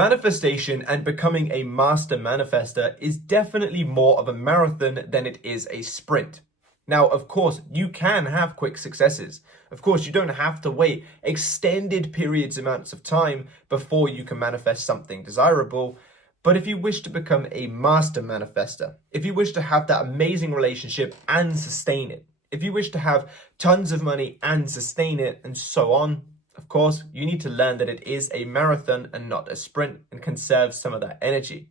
Manifestation and becoming a master manifester is definitely more of a marathon than it is a sprint. Now, of course, you can have quick successes. Of course, you don't have to wait extended amounts of time before you can manifest something desirable. But if you wish to become a master manifester, if you wish to have that amazing relationship and sustain it, if you wish to have tons of money and sustain it, and so on, of course, you need to learn that it is a marathon and not a sprint, and conserve some of that energy.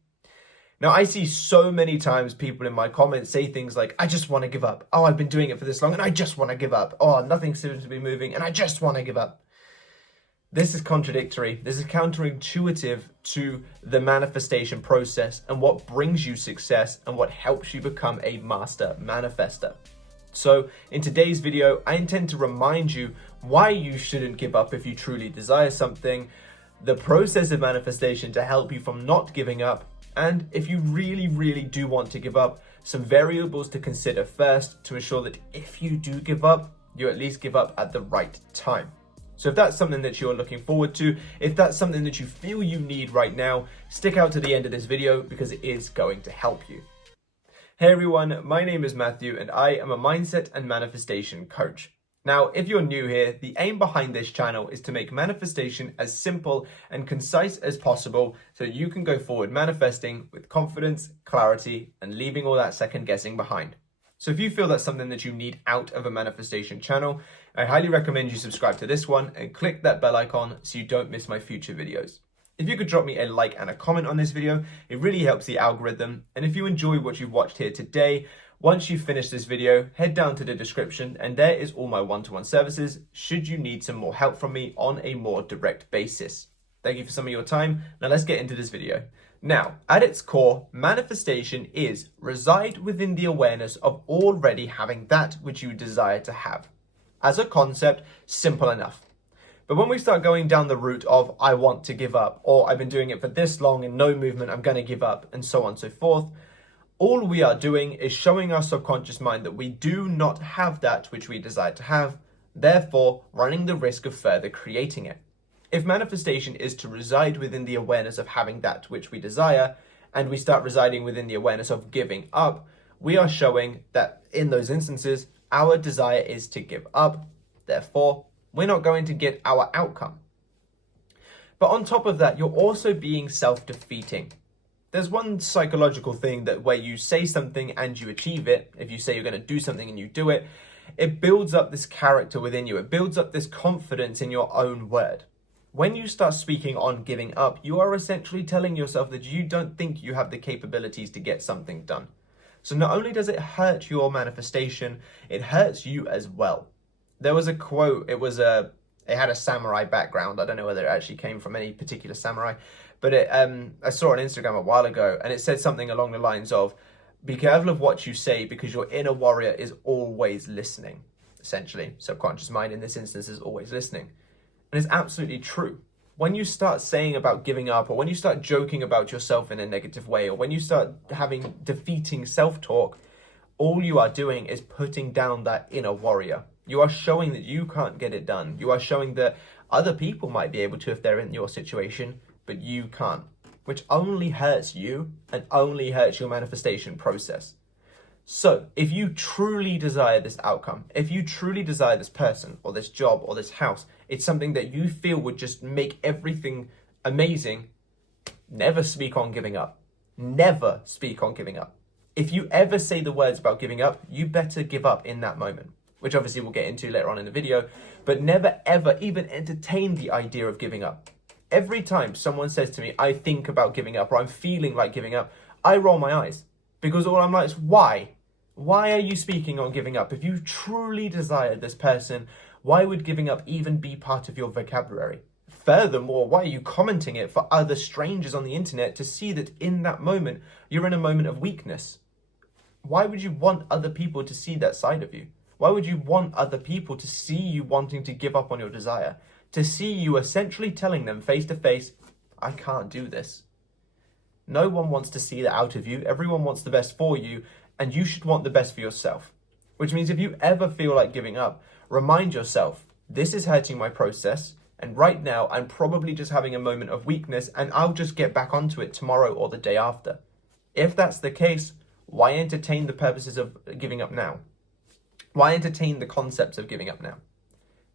Now, I see so many times people in my comments say things like, I just want to give up. Oh, I've been doing it for this long and I just want to give up. Oh, nothing seems to be moving and I just want to give up. This is contradictory. This is counterintuitive to the manifestation process and what brings you success and what helps you become a master manifester. So in today's video, I intend to remind you why you shouldn't give up if you truly desire something, the process of manifestation to help you from not giving up, and if you really do want to give up, some variables to consider first to ensure that if you do give up, you at least give up at the right time. So if that's something that you're looking forward to, if that's something that you feel you need right now, stick out to the end of this video because it is going to help you. Hey everyone, my name is Matthew and I am a mindset and manifestation coach. Now, if you're new here, the aim behind this channel is to make manifestation as simple and concise as possible so you can go forward manifesting with confidence, clarity, and leaving all that second guessing behind. So if you feel that's something that you need out of a manifestation channel, I highly recommend you subscribe to this one and click that bell icon so you don't miss my future videos. If you could drop me a like and a comment on this video, it really helps the algorithm. And if you enjoy what you've watched here today, once you finish this video, head down to the description and there is all my one-to-one services should you need some more help from me on a more direct basis. Thank you for some of your time. Now let's get into this video. Now, at its core, manifestation is reside within the awareness of already having that which you desire to have. As a concept, simple enough. But when we start going down the route of I want to give up, or I've been doing it for this long and no movement, I'm going to give up, and so on and so forth, all we are doing is showing our subconscious mind that we do not have that which we desire to have, therefore running the risk of further creating it. If manifestation is to reside within the awareness of having that which we desire, and we start residing within the awareness of giving up, we are showing that in those instances, our desire is to give up, therefore we're not going to get our outcome. But on top of that, you're also being self-defeating. There's one psychological thing that where you say something and you achieve it, if you say you're going to do something and you do it, it builds up this character within you. It builds up this confidence in your own word. When you start speaking on giving up, you are essentially telling yourself that you don't think you have the capabilities to get something done. So not only does it hurt your manifestation, it hurts you as well. There was a quote, it had a samurai background. I don't know whether it actually came from any particular samurai, but I saw it on Instagram a while ago, and it said something along the lines of, be careful of what you say because your inner warrior is always listening. Essentially, subconscious mind in this instance is always listening. And it's absolutely true. When you start saying about giving up, or when you start joking about yourself in a negative way, or when you start having defeating self-talk, all you are doing is putting down that inner warrior. You are showing that you can't get it done. You are showing that other people might be able to if they're in your situation, but you can't, which only hurts you and only hurts your manifestation process. So if you truly desire this outcome, if you truly desire this person or this job or this house, it's something that you feel would just make everything amazing, never speak on giving up. Never speak on giving up. If you ever say the words about giving up, you better give up in that moment, which obviously we'll get into later on in the video, but never ever even entertain the idea of giving up. Every time someone says to me, I think about giving up, or I'm feeling like giving up, I roll my eyes because all I'm like is, why? Why are you speaking on giving up? If you truly desire this person, why would giving up even be part of your vocabulary? Furthermore, why are you commenting it for other strangers on the internet to see that in that moment, you're in a moment of weakness? Why would you want other people to see that side of you? Why would you want other people to see you wanting to give up on your desire? To see you essentially telling them face to face, I can't do this. No one wants to see that out of you. Everyone wants the best for you, and you should want the best for yourself. Which means if you ever feel like giving up, remind yourself, this is hurting my process. And right now, I'm probably just having a moment of weakness and I'll just get back onto it tomorrow or the day after. If that's the case, why entertain the purposes of giving up now? Why entertain the concepts of giving up now?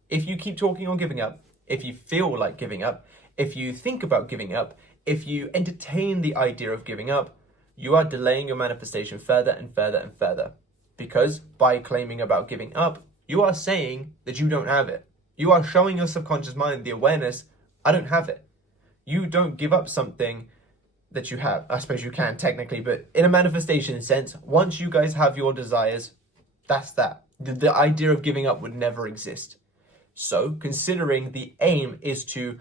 If you keep talking on giving up, if you feel like giving up, if you think about giving up, if you entertain the idea of giving up, you are delaying your manifestation further and further and further. Because by claiming about giving up, you are saying that you don't have it. You are showing your subconscious mind the awareness, I don't have it. You don't give up something that you have. I suppose you can technically, but in a manifestation sense, once you guys have your desires, that's that. The idea of giving up would never exist. So considering the aim is to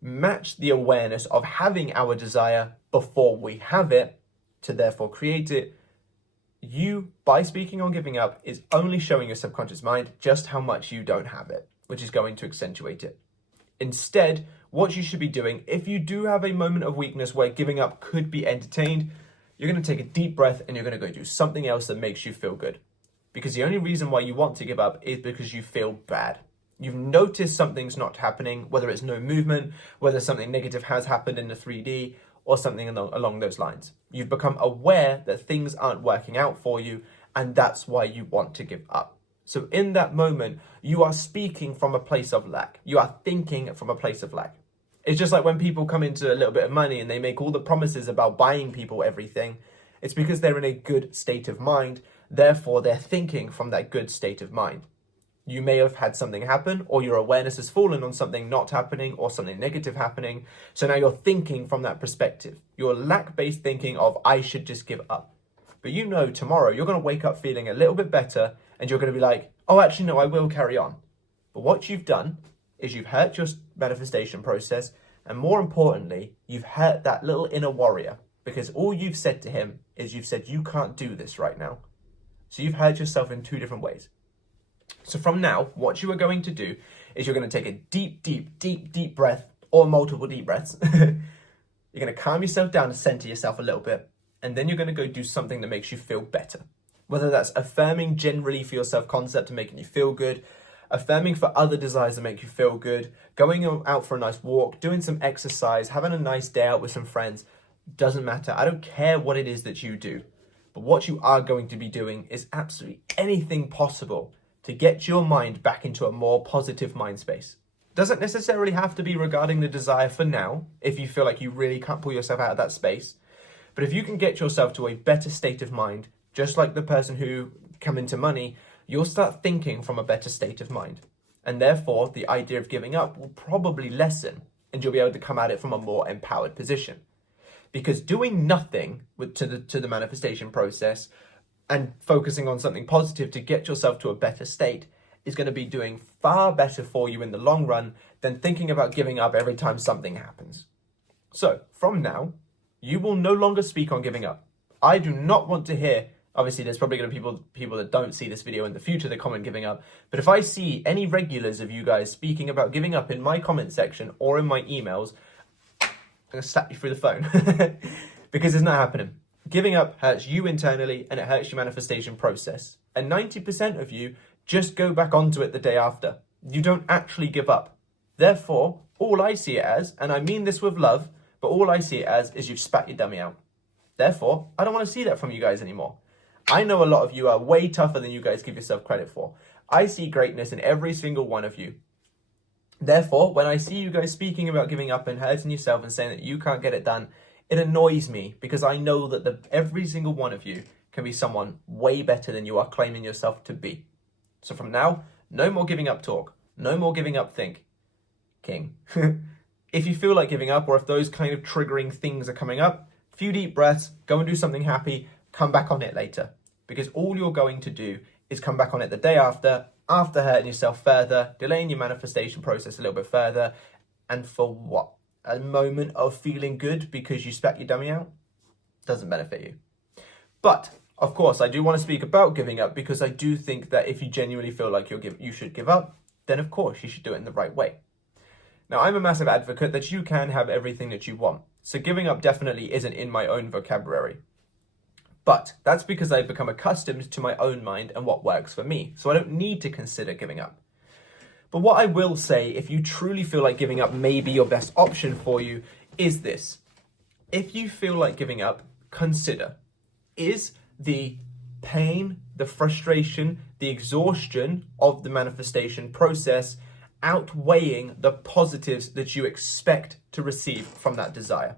match the awareness of having our desire before we have it, to therefore create it, you, by speaking on giving up, is only showing your subconscious mind just how much you don't have it, which is going to accentuate it. Instead, what you should be doing, if you do have a moment of weakness where giving up could be entertained, you're going to take a deep breath and you're going to go do something else that makes you feel good. Because the only reason why you want to give up is because you feel bad. You've noticed something's not happening, whether it's no movement, whether something negative has happened in the 3D, or something along those lines. You've become aware that things aren't working out for you, and that's why you want to give up. So in that moment, you are speaking from a place of lack. You are thinking from a place of lack. It's just like when people come into a little bit of money and they make all the promises about buying people everything. It's because they're in a good state of mind. Therefore, they're thinking from that good state of mind. You may have had something happen, or your awareness has fallen on something not happening or something negative happening. So now you're thinking from that perspective. You're lack-based thinking of, I should just give up. But you know tomorrow you're going to wake up feeling a little bit better and you're going to be like, oh, actually, no, I will carry on. But what you've done is you've hurt your manifestation process. And more importantly, you've hurt that little inner warrior, because all you've said to him is you've said, you can't do this right now. So you've hurt yourself in two different ways. So from now, what you are going to do is you're going to take a deep breath, or multiple deep breaths. You're going to calm yourself down and center yourself a little bit. And then you're going to go do something that makes you feel better. Whether that's affirming generally for your self-concept and making you feel good, affirming for other desires that make you feel good, going out for a nice walk, doing some exercise, having a nice day out with some friends, doesn't matter. I don't care what it is that you do. But what you are going to be doing is absolutely anything possible to get your mind back into a more positive mind space. Doesn't necessarily have to be regarding the desire for now, if you feel like you really can't pull yourself out of that space. But if you can get yourself to a better state of mind, just like the person who come into money, you'll start thinking from a better state of mind. And therefore, the idea of giving up will probably lessen, and you'll be able to come at it from a more empowered position. Because doing nothing to the manifestation process and focusing on something positive to get yourself to a better state is going to be doing far better for you in the long run than thinking about giving up every time something happens. So from now, you will no longer speak on giving up. I do not want to hear, obviously there's probably going to be people that don't see this video in the future that comment giving up, but if I see any regulars of you guys speaking about giving up in my comment section or in my emails, I'm going to slap you through the phone because it's not happening. Giving up hurts you internally and it hurts your manifestation process. And 90% of you just go back onto it the day after. You don't actually give up. Therefore, all I see it as, and I mean this with love, but all I see it as is you've spat your dummy out. Therefore, I don't want to see that from you guys anymore. I know a lot of you are way tougher than you guys give yourself credit for. I see greatness in every single one of you. Therefore, when I see you guys speaking about giving up and hurting yourself and saying that you can't get it done, it annoys me because I know that every single one of you can be someone way better than you are claiming yourself to be. So from now, no more giving up talk. No more giving up think. King. If you feel like giving up, or if those kind of triggering things are coming up, few deep breaths, go and do something happy, come back on it later. Because all you're going to do is come back on it the day after hurting yourself further, delaying your manifestation process a little bit further, and for what? A moment of feeling good because you spat your dummy out? Doesn't benefit you. But, of course, I do want to speak about giving up because I do think that if you genuinely feel like you should give up, then of course you should do it in the right way. Now, I'm a massive advocate that you can have everything that you want. So giving up definitely isn't in my own vocabulary. But that's because I've become accustomed to my own mind and what works for me. So I don't need to consider giving up. But what I will say, if you truly feel like giving up may be your best option for you, is this. If you feel like giving up, consider, is the pain, the frustration, the exhaustion of the manifestation process outweighing the positives that you expect to receive from that desire?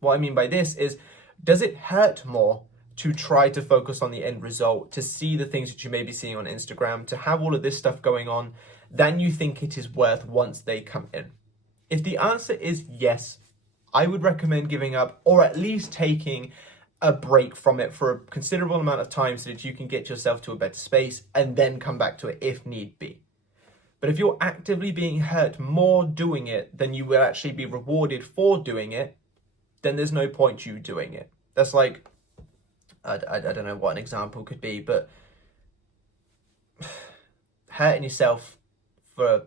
What I mean by this is, does it hurt more to try to focus on the end result, to see the things that you may be seeing on Instagram, to have all of this stuff going on, than you think it is worth once they come in? If the answer is yes, I would recommend giving up, or at least taking a break from it for a considerable amount of time so that you can get yourself to a better space and then come back to it if need be. But if you're actively being hurt more doing it than you will actually be rewarded for doing it, then there's no point you doing it. That's like, I don't know what an example could be, but hurting yourself for a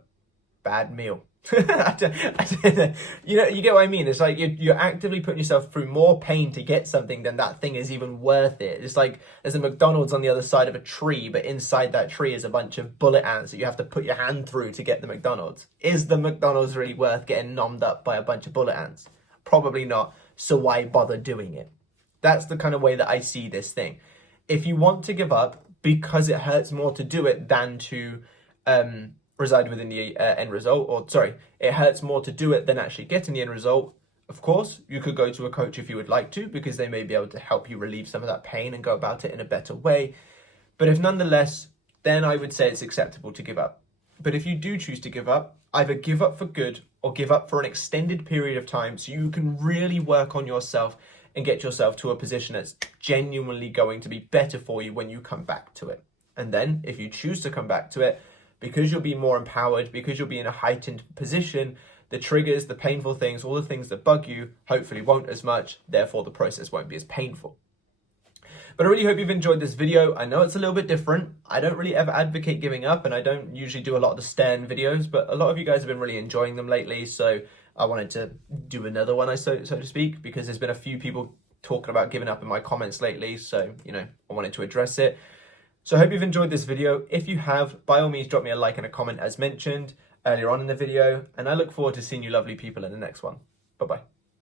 bad meal. I don't know. You get what I mean? It's like you're actively putting yourself through more pain to get something than that thing is even worth it. It's like there's a McDonald's on the other side of a tree, but inside that tree is a bunch of bullet ants that you have to put your hand through to get the McDonald's. Is the McDonald's really worth getting nommed up by a bunch of bullet ants? Probably not. So why bother doing it? That's the kind of way that I see this thing. If you want to give up because it hurts more to do it than to reside within the end result, or sorry, it hurts more to do it than actually getting the end result, of course, you could go to a coach if you would like to, because they may be able to help you relieve some of that pain and go about it in a better way. But if nonetheless, then I would say it's acceptable to give up. But if you do choose to give up, either give up for good or give up for an extended period of time so you can really work on yourself and get yourself to a position that's genuinely going to be better for you when you come back to it. And then if you choose to come back to it, because you'll be more empowered, because you'll be in a heightened position, the triggers, the painful things, all the things that bug you, hopefully won't as much. Therefore, the process won't be as painful. But I really hope you've enjoyed this video. I know it's a little bit different. I don't really ever advocate giving up, and I don't usually do a lot of the Stern videos, but a lot of you guys have been really enjoying them lately. So I wanted to do another one, so to speak, because there's been a few people talking about giving up in my comments lately. So, I wanted to address it. So I hope you've enjoyed this video. If you have, by all means, drop me a like and a comment as mentioned earlier on in the video. And I look forward to seeing you lovely people in the next one. Bye-bye.